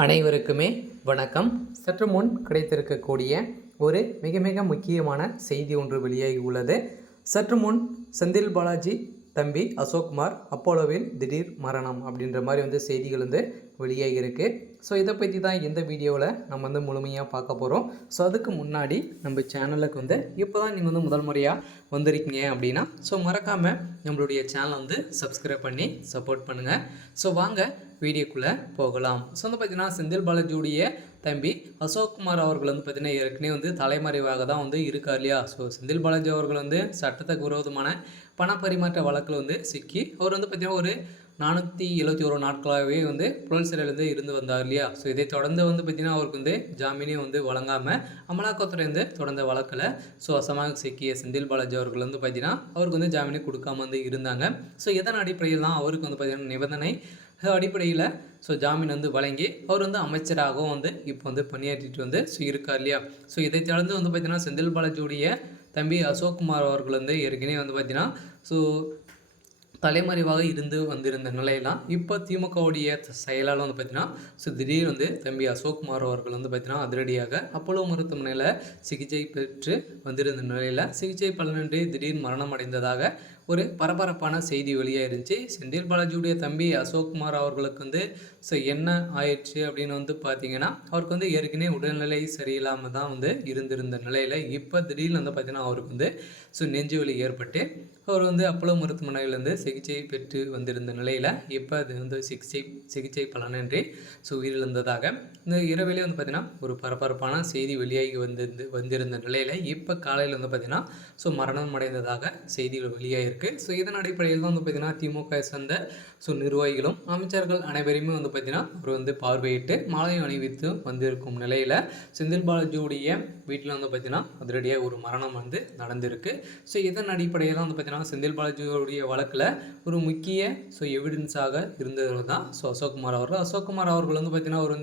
அனைவருக்குமே வணக்கம். சற்று முன் கிடைத்திருக்கக்கூடிய ஒரு மிக மிக முக்கியமான செய்தி ஒன்று வெளியாகி உள்ளது. சற்று முன் செந்தில் பாலாஜி தம்பி அசோக்குமார் அப்போலோவில் திடீர் மரணம் அப்படின்ற மாதிரி செய்திகள் வெளியாகி இருக்கு. ஸோ இதை பற்றி தான் இந்த வீடியோவில் நம்ம முழுமையாக பார்க்க போகிறோம். ஸோ அதுக்கு முன்னாடி நம்ம சேனலுக்கு இப்போ தான் நீங்கள் முதல் முறையாக வந்திருக்கீங்க அப்படின்னா ஸோ மறக்காமல் நம்மளுடைய சேனலை சப்ஸ்கிரைப் பண்ணி சப்போர்ட் பண்ணுங்கள். ஸோ வாங்க வீடியோக்குள்ளே போகலாம். ஸோ பார்த்தீங்கன்னா செந்தில் பாலாஜியுடைய தம்பி அசோக்குமார் அவர்கள் பார்த்தீங்கன்னா ஏற்கனவே தலைமறைவாக தான் இருக்கார் இல்லையா. ஸோ செந்தில் பாலாஜி அவர்கள் சட்டத்துக்கு விரோதமான பணப்பரிமாற்ற வழக்கில் சிக்கி அவர் பார்த்தீங்கன்னா ஒரு 471 நாட்களாகவே புழல் சிறையில் இருந்து வந்தார் இல்லையா. ஸோ இதை தொடர்ந்து பார்த்தீங்கன்னா அவருக்கு ஜாமீனே வழங்காமல் அமலாக்கத்துறை தொடர்ந்த வழக்கில் ஸோ வசமாக சிக்கிய செந்தில் பாலாஜி அவர்கள் பார்த்தீங்கன்னா அவருக்கு ஜாமீனே கொடுக்காம இருந்தாங்க. ஸோ இதன் அடிப்படையில் தான் அவருக்கு பார்த்தீங்கன்னா நிபந்தனை அடிப்படையில் ஸோ ஜாமீன் வழங்கி அவர் அமைச்சராகவும் இப்போ பணியாற்றிட்டு ஸோ இருக்கார் இல்லையா. ஸோ இதை தொடர்ந்து பார்த்தீங்கன்னா செந்தில் பாலாஜியுடைய தம்பி அசோக்குமார் அவர்கள் ஏற்கனவே பார்த்தீங்கன்னா ஸோ தலைமறைவாக இருந்து வந்திருந்த நிலையெல்லாம் இப்போ திமுகவுடைய செயலால் பார்த்தீங்கன்னா ஸோ திடீர் தம்பி அசோக்குமார் அவர்கள் பார்த்தீங்கன்னா அதிரடியாக அப்போலோ மருத்துவமனையில் சிகிச்சை பெற்று வந்திருந்த நிலையில் சிகிச்சை பலனின்றி திடீர் மரணம் அடைந்ததாக ஒரு பரபரப்பான செய்தி வெளியாக இருந்துச்சு. செந்தில் பாலாஜியுடைய தம்பி அசோக்குமார் அவர்களுக்கு ஸோ என்ன ஆயிடுச்சு அப்படின்னு பார்த்தீங்கன்னா அவருக்கு ஏற்கனவே உடல்நிலை சரியில்லாமல் தான் இருந்திருந்த நிலையில் இப்போ திடீர்னு பார்த்தீங்கன்னா அவருக்கு ஸோ நெஞ்சு வலி ஏற்பட்டு அவர் அப்போலோ மருத்துவமனையிலேருந்து சிகிச்சை பெற்று வந்திருந்த நிலையில் இப்போ அது சிகிச்சை பலனின்றி ஸோ உயிரிழந்ததாக இந்த இரவிலே பார்த்தீங்கன்னா ஒரு பரபரப்பான செய்தி வெளியாகி வந்திருந்த நிலையில் இப்போ காலையில் பார்த்தீங்கன்னா ஸோ மரணம் அடைந்ததாக செய்திகள் வெளியாக இருக்குது. ஸோ இதன் அடிப்படையில் தான் பார்த்தீங்கன்னா திமுக சேர்ந்த ஸோ நிர்வாகிகளும் அமைச்சர்கள் அனைவரையுமே பார்த்தீங்கன்னா அவர் பார்வையிட்டு மாலை அணிவித்து வந்திருக்கும் நிலையில் செந்தில் பாலாஜியுடைய வீட்டில் பார்த்தீங்கன்னா அதிரடியாக ஒரு மரணம் நடந்திருக்கு. ஸோ இதன் அடிப்படையில் தான் பார்த்தீங்கன்னா செந்தில் பாலாஜியுடைய வழக்கில் ஒரு முக்கிய ஸோ எவிடன்ஸாக இருந்தது தான் ஸோ அசோக்குமார் அவர்கள் பார்த்தீங்கன்னா அவர்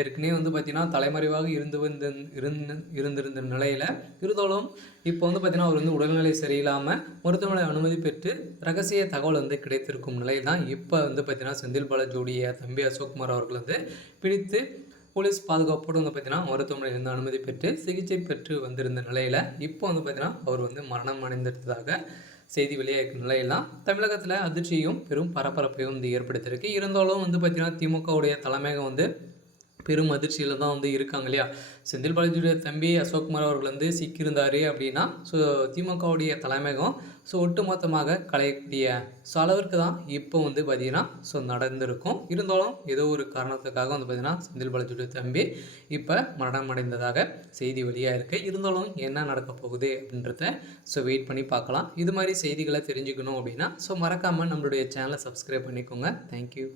ஏற்கனவே பார்த்தீங்கன்னா தலைமறைவாக இருந்திருந்த நிலையில் இருந்தாலும் இப்போ பார்த்தீங்கன்னா அவர் உடல்நிலை சரியில்லாமல் மருத்துவமனை அனுமதி பெற்று ரகசிய தகவல் கிடைத்திருக்கும் நிலையில் தான் இப்போ பார்த்தீங்கன்னா செந்தில் பாலாஜியுடைய தம்பி அசோக்குமார் அவர்கள் பிடித்து போலீஸ் பாதுகாப்போடு பார்த்தீங்கன்னா மருத்துவமனையிலிருந்து அனுமதி பெற்று சிகிச்சை பெற்று வந்திருந்த நிலையில் இப்போ பார்த்தீங்கன்னா அவர் மரணம் அடைந்திருந்ததாக செய்தி வெளியாகும் நிலையெல்லாம் தமிழகத்தில் அதிர்ச்சியும் பெரும் பரபரப்பையும் ஏற்படுத்தியிருக்கு. இருந்தாலும் பார்த்தீங்கன்னா திமுகவுடைய தலைமையகம் பெரும் அதிர்ச்சியில் தான் இருக்காங்க இல்லையா. செந்தில் பாலாஜியுடைய தம்பி அசோக்குமார் அவர்கள் சிக்கியிருந்தார் அப்படின்னா ஸோ திமுகவுடைய தலைமையகம் ஸோ ஒட்டுமொத்தமாக கலையக்கூடிய ஸோ அளவிற்கு தான் இப்போ பார்த்தீங்கன்னா ஸோ நடந்திருக்கும். இருந்தாலும் ஏதோ ஒரு காரணத்துக்காக பார்த்தீங்கன்னா செந்தில் பாலாஜியுடைய தம்பி இப்போ மரணம் அடைந்ததாக செய்தி வெளியாக இருக்குது. இருந்தாலும் என்ன நடக்க போகுது அப்படின்றத ஸோ வெயிட் பண்ணி பார்க்கலாம். இது மாதிரி செய்திகளை தெரிஞ்சுக்கணும் அப்படின்னா ஸோ மறக்காமல் நம்மளுடைய சேனலை சப்ஸ்கிரைப் பண்ணிக்கோங்க. தேங்க்யூ.